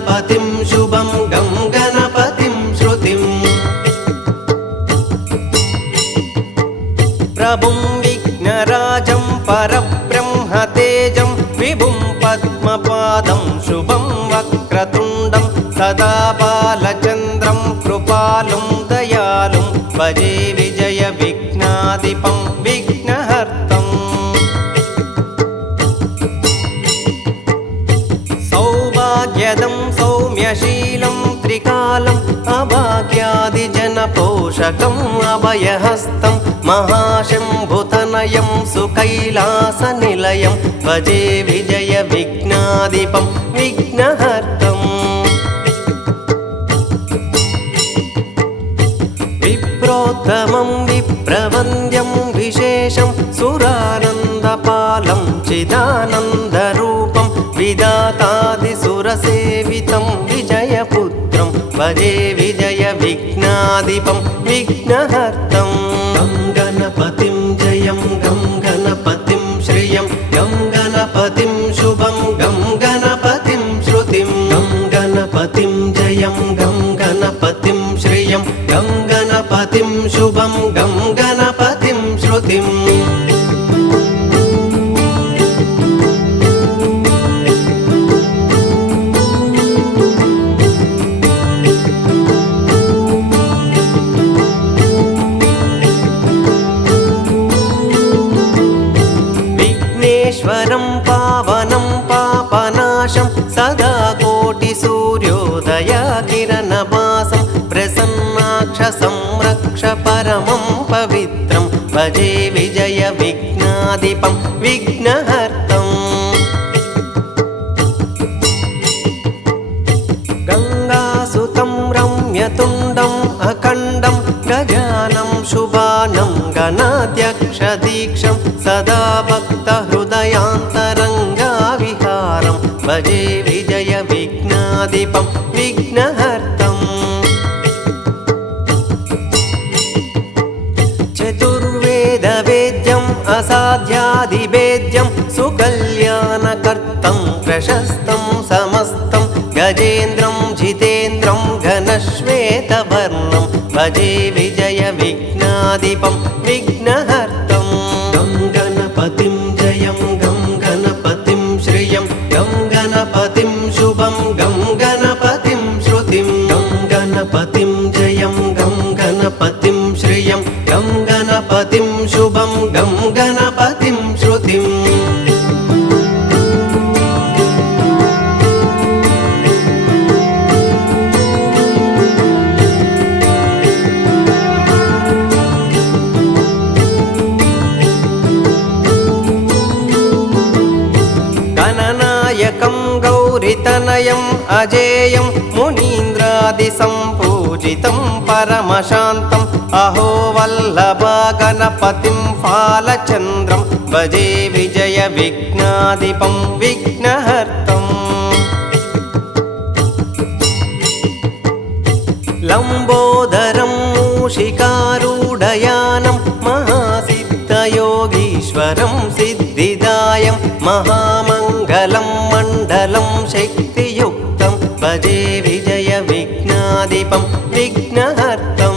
गणपतिं शुभं गं गणपतिं श्रुतिं प्रभुं विघ्नराजं परब्रह्मतेजं विभुं पद्मपादं शुभं वक्रतुण्डं सदा बालचन्द्रं कृपालुं दयालुं भजे विजय विघ्नाधिपं विघ्नहर्तं सौभाग्यदं सौम्यशीलं त्रिकालम् अभाग्यादिजनपोषकम् अभयहस्तं महाशम्भुतनयं सुकैलासनिलयं भजे विजय विघ्नाधिपं विघ्नहर्तम् विप्रोत्तमं विप्रवन्द्यं विशेषं सुरानन्दपालं चिदानन्दरूपं विधातादिसुरसेवितं विजयपुत्रं भजे विजय विघ्नाधिपं विघ्नहर्तं गं गणपतिं जयं गं गणपतिं श्रियं गं गणपतिं शुभं गं गणपतिं श्रुतिं गं गणपतिं जयं गं गणपतिं श्रियं गं गणपतिं शुभं गं गणपतिं श्रुतिं विघ्नेश्वरं पावनं पापनाशं सदा कोटिसूर्योदयकिरणभासं प्रसन्नाक्षसं रक्ष परमं पवित्रं भजे विजय विघ्नाधिपं विघ्नहर्तं गङ्गासुतं रम्यतुण्डम् अखण्डं गजानं शुभानं गणाध्यक्षदीक्षं सदा भक्तहृदयान्तरङ्गाविहारं भजे विजय विघ्नाधिपं विघ्नहर्तं चतुर्वेदवेद्यम् असाध्यादिवेद्यं सुकल्याणकर्तं प्रशस्तं समस्तं गजेन्द्रं जितेन्द्रं घनश्वेतवर्णं भजे विजय विघ्नाधिपं विघ्नहर्तं गं गणपतिं जयं गं गणपतिं श्रियं गं गणपतिं शुभं गं गणपतिं श्रुतिं गं गणपतिं जयं गं गणपतिं श्रियं गं गणपतिं शुभं गं गणपतिं श्रुतिं गणनायकं गौरितनयम् अजेयं मुनीन्द्रादिसम्पूजितं परमशान्तम् अहो वल्लभा गणपतिं फालचन्द्रं भजे विजय विघ्नाधिपं विघ्नहर्तं लम्बोदरं मूषिकारूढयानं महासिद्धयोगीश्वरं सिद्धिदायं महामङ्गलं मण्डलं शक्तियुक्तं भजे विजय विघ्नाधिपं विघ्नहर्तं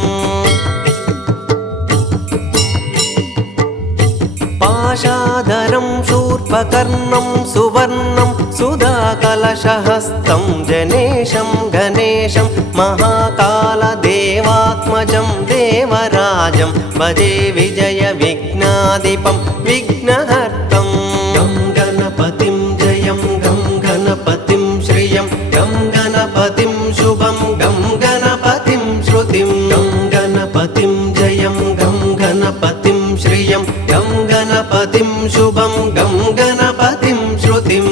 पाशाधरं शूर्पकर्णं सुवर्णं सुधाकलशहस्तं जनेशं गणेशं महाकालदेवात्मजं देवराजं भजे विजय विघ्नाधिपं विघ्नहर्तं गं गणपतिं जयं गं गणपतिं श्रियं गं गणपतिं शुभं गं गणपतिं श्रुतिं गं गणपतिं जयं गं गणपतिं श्रियं गं गणपतिं शुभं गं गणपतिं श्रुतिं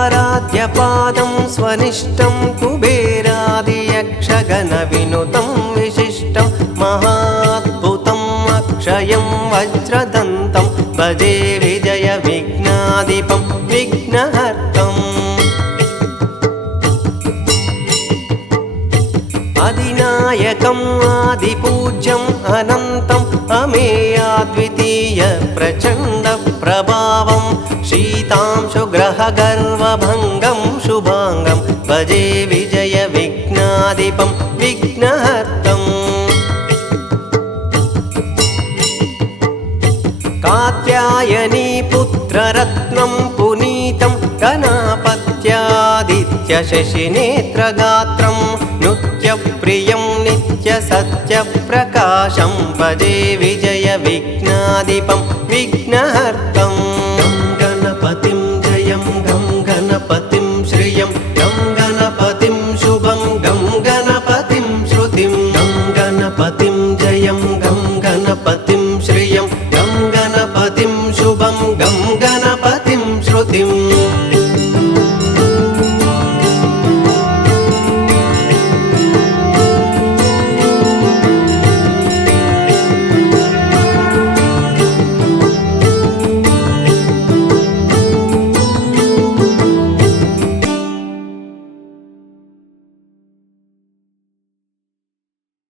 अंगारकाराध्यपादं स्वनिष्ठं कुबेरादियक्षगणविनुतं विशिष्टं महाद्भुतम् अक्षयं वज्रदन्तं भजे विजय विघ्ना विघ्नाधिपं विघ्नहर्तम् अधिनायकम् आदिपूज्यम् अनन्तम् अमेयाद्वितीय प्रचण्ड प्रभावं शीतांशुग्रहगर्वभङ्गं शुभाङ्गं भजे विजय विघ्नाधिपं विघ्नहर्तम् कात्यायनी पुत्ररत्नं पुनीतं गणापत्यादित्यशशिनेत्रगात्रं नृत्यप्रियं नित्यसत्यप्रकाशं भजे विजय विघ्नाधिपं विघ्नहर्तम् गं गणपतिं जयं गं गणपतिं श्रियं गं गणपतिं शुभं गं गणपतिं श्रुतिं गं गणपतिं जयं गं गणपतिं श्रियं गं गणपतिं शुभं गं गणपतिं श्रुतिम्